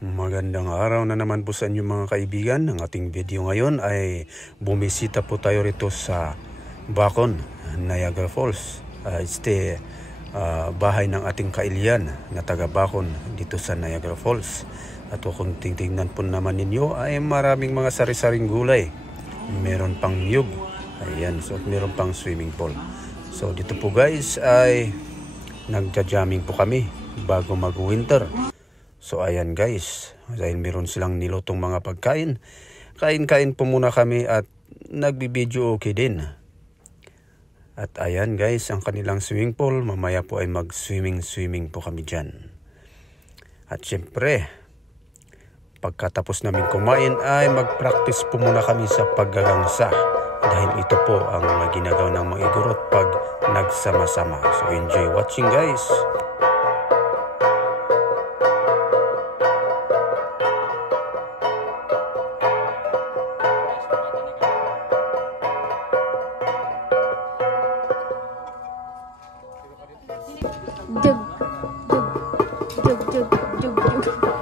Magandang araw na naman po sa inyo mga kaibigan. Ang ating video ngayon ay bumisita po tayo rito sa Bacon, Niagara Falls. Bahay ng ating kailian na taga Bacon dito sa Niagara Falls. At kung tingnan po naman ninyo ay maraming mga sari-saring gulay. Meron pang niyog. Ayan, so meron pang swimming pool. So dito po guys ay nagja-jamming po kami bago mag-winter. So ayan guys, dahil meron silang nilutong mga pagkain, kain-kain po muna kami at nagbibideo okay din. At ayan guys, ang kanilang swimming pool, mamaya po ay mag-swimming po kami dyan. At syempre, pagkatapos namin kumain ay mag-practice po muna kami sa paggagangsa. Dahil ito po ang ginagawa ng mga igorot pag nagsama-sama. So enjoy watching guys! Jug, jug, jug, jug, jug, jug.